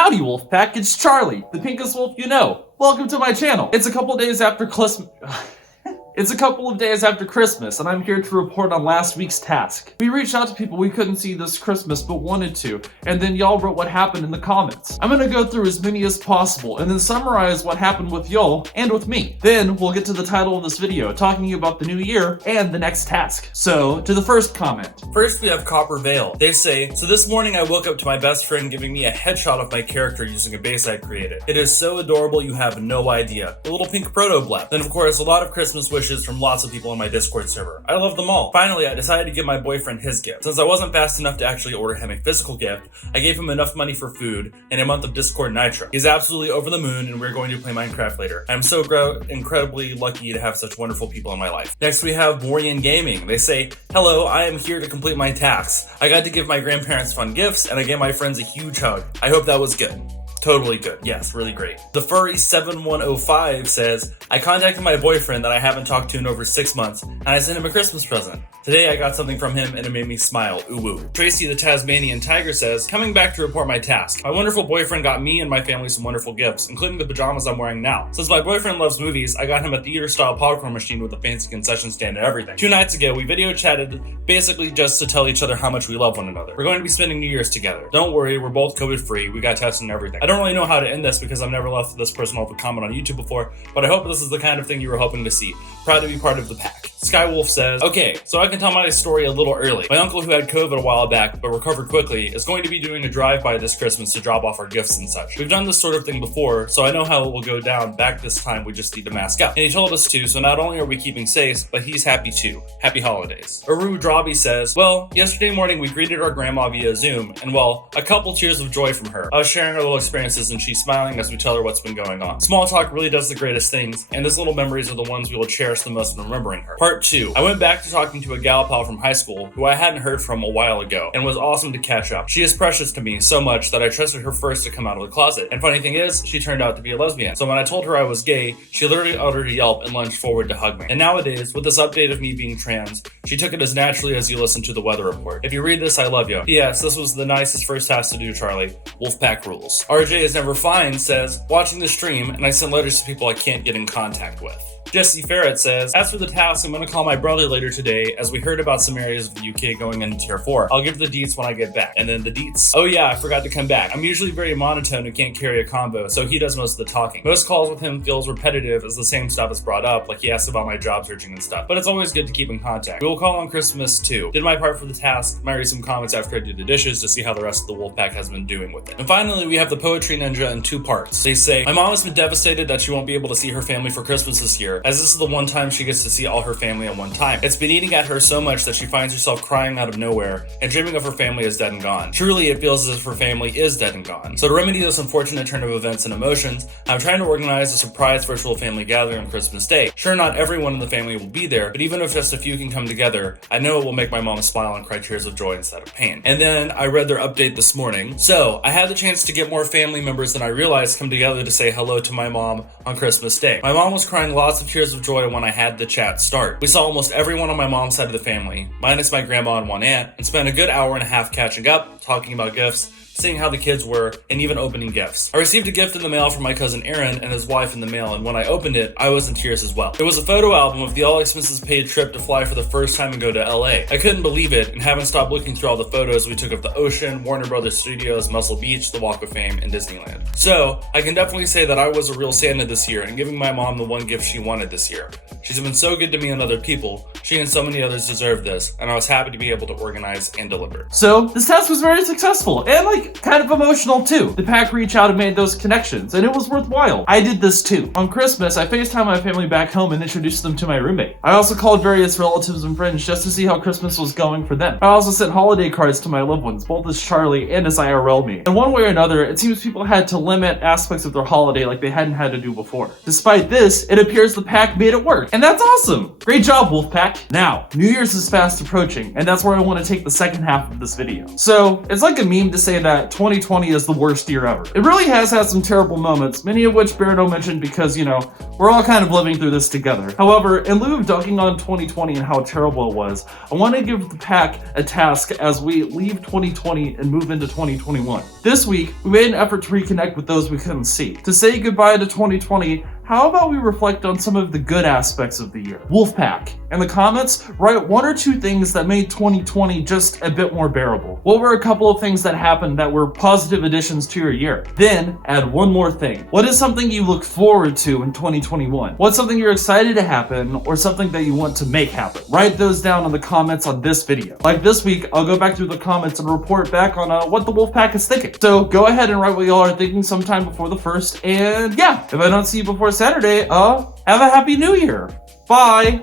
Howdy Wolfpack, it's Charlie, the pinkest wolf you know. Welcome to my channel. It's a couple of days after Christmas, and I'm here to report on last week's task. We reached out to people we couldn't see this Christmas but wanted to, and then y'all wrote what happened in the comments. I'm gonna go through as many as possible, and then summarize what happened with y'all and with me. Then we'll get to the title of this video, talking about the new year and the next task. So, to the first comment. First we have Copper Veil. They say, so this morning I woke up to my best friend giving me a headshot of my character using a base I created. It is so adorable you have no idea. A little pink proto-blep. Then of course a lot of Christmas wishes from lots of people on my Discord server. I love them all. Finally, I decided to give my boyfriend his gift. Since I wasn't fast enough to actually order him a physical gift, I gave him enough money for food and a month of Discord Nitro. He's absolutely over the moon and we're going to play Minecraft later. I'm so incredibly lucky to have such wonderful people in my life. Next we have Morian Gaming. They say, hello, I am here to complete my tasks. I got to give my grandparents fun gifts and I gave my friends a huge hug. I hope that was good. Totally good. Yes, really great. The Furry 7105 says, I contacted my boyfriend that I haven't talked to in over 6 months, and I sent him a Christmas present. Today I got something from him and it made me smile. Ooh woo. Tracy the Tasmanian Tiger says, coming back to report my task. My wonderful boyfriend got me and my family some wonderful gifts, including the pajamas I'm wearing now. Since my boyfriend loves movies, I got him a theater-style popcorn machine with a fancy concession stand and everything. 2 nights ago, we video chatted basically just to tell each other how much we love one another. We're going to be spending New Year's together. Don't worry, we're both COVID-free. We got tested and everything. I don't really know how to end this because I've never left this person off a comment on YouTube before, but I hope this is the kind of thing you were hoping to see. Proud to be part of the pack. Skywolf says, okay, so I can tell my story a little early. My uncle who had COVID a while back, but recovered quickly, is going to be doing a drive-by this Christmas to drop off our gifts and such. We've done this sort of thing before, so I know how it will go down. Back this time, we just need to mask up. And he told us to, so not only are we keeping safe, but he's happy too. Happy holidays. Aru Drabi says, well, yesterday morning we greeted our grandma via Zoom, and well, a couple tears of joy from her. I was sharing our little experiences and she's smiling as we tell her what's been going on. Small talk really does the greatest things, and these little memories are the ones we will cherish the most when remembering her. Part 2. I went back to talking to a gal pal from high school who I hadn't heard from a while ago, and was awesome to catch up. She is precious to me so much that I trusted her first to come out of the closet. And funny thing is, she turned out to be a lesbian. So when I told her I was gay, she literally uttered a yelp and lunged forward to hug me. And nowadays, with this update of me being trans, she took it as naturally as you listen to the weather report. If you read this, I love you. P.S. This was the nicest first task to do, Charlie. Wolfpack rules. RJ is never fine says, watching the stream, and I send letters to people I can't get in contact with. Jesse Ferret says, as for the task, I'm going to call my brother later today as we heard about some areas of the UK going into tier 4. I'll give the deets when I get back. And then the deets. Oh yeah, I forgot to come back. I'm usually very monotone and can't carry a convo, so he does most of the talking. Most calls with him feels repetitive as the same stuff is brought up, like he asks about my job searching and stuff. But it's always good to keep in contact. We will call on Christmas too. Did my part for the task, might read some comments after I do the dishes to see how the rest of the Wolfpack has been doing with it. And finally, we have the Poetry Ninja in 2 parts. They say, my mom has been devastated that she won't be able to see her family for Christmas this year, as this is the one time she gets to see all her family at one time. It's been eating at her so much that she finds herself crying out of nowhere and dreaming of her family as dead and gone. Truly, it feels as if her family is dead and gone. So to remedy this unfortunate turn of events and emotions, I'm trying to organize a surprise virtual family gathering on Christmas Day. Sure, not everyone in the family will be there, but even if just a few can come together, I know it will make my mom smile and cry tears of joy instead of pain. And then I read their update this morning. So I had the chance to get more family members than I realized come together to say hello to my mom on Christmas Day. My mom was crying lots of tears of joy when I had the chat start. We saw almost everyone on my mom's side of the family, minus my grandma and one aunt, and spent a good hour and a half catching up, talking about gifts, seeing how the kids were, and even opening gifts. I received a gift in the mail from my cousin Aaron and his wife in the mail, and when I opened it, I was in tears as well. It was a photo album of the all-expenses-paid trip to fly for the first time and go to LA. I couldn't believe it, and haven't stopped looking through all the photos we took of the ocean, Warner Brothers Studios, Muscle Beach, the Walk of Fame, and Disneyland. So, I can definitely say that I was a real Santa this year, and giving my mom the one gift she wanted this year. She's been so good to me and other people. She and so many others deserve this, and I was happy to be able to organize and deliver. So, this task was very successful, and kind of emotional too. The pack reached out and made those connections, and it was worthwhile. I did this too. On Christmas, I FaceTimed my family back home and introduced them to my roommate. I also called various relatives and friends just to see how Christmas was going for them. I also sent holiday cards to my loved ones, both as Charlie and as IRL me. In one way or another, it seems people had to limit aspects of their holiday like they hadn't had to do before. Despite this, it appears the pack made it work, and that's awesome! Great job, Wolfpack! Now, New Year's is fast approaching, and that's where I want to take the second half of this video. So, it's like a meme to say that that 2020 is the worst year ever. It really has had some terrible moments, many of which bear no mention because, we're all kind of living through this together. However, in lieu of dunking on 2020 and how terrible it was, I want to give the pack a task as we leave 2020 and move into 2021. This week, we made an effort to reconnect with those we couldn't see. To say goodbye to 2020, how about we reflect on some of the good aspects of the year? Wolfpack. In the comments, write 1 or 2 things that made 2020 just a bit more bearable. What were a couple of things that happened that were positive additions to your year? Then, add one more thing. What is something you look forward to in 2021? What's something you're excited to happen or something that you want to make happen? Write those down in the comments on this video. Like this week, I'll go back through the comments and report back on what the Wolfpack is thinking. So go ahead and write what y'all are thinking sometime before the 1st. And yeah, if I don't see you before Saturday, have a happy new year. Bye.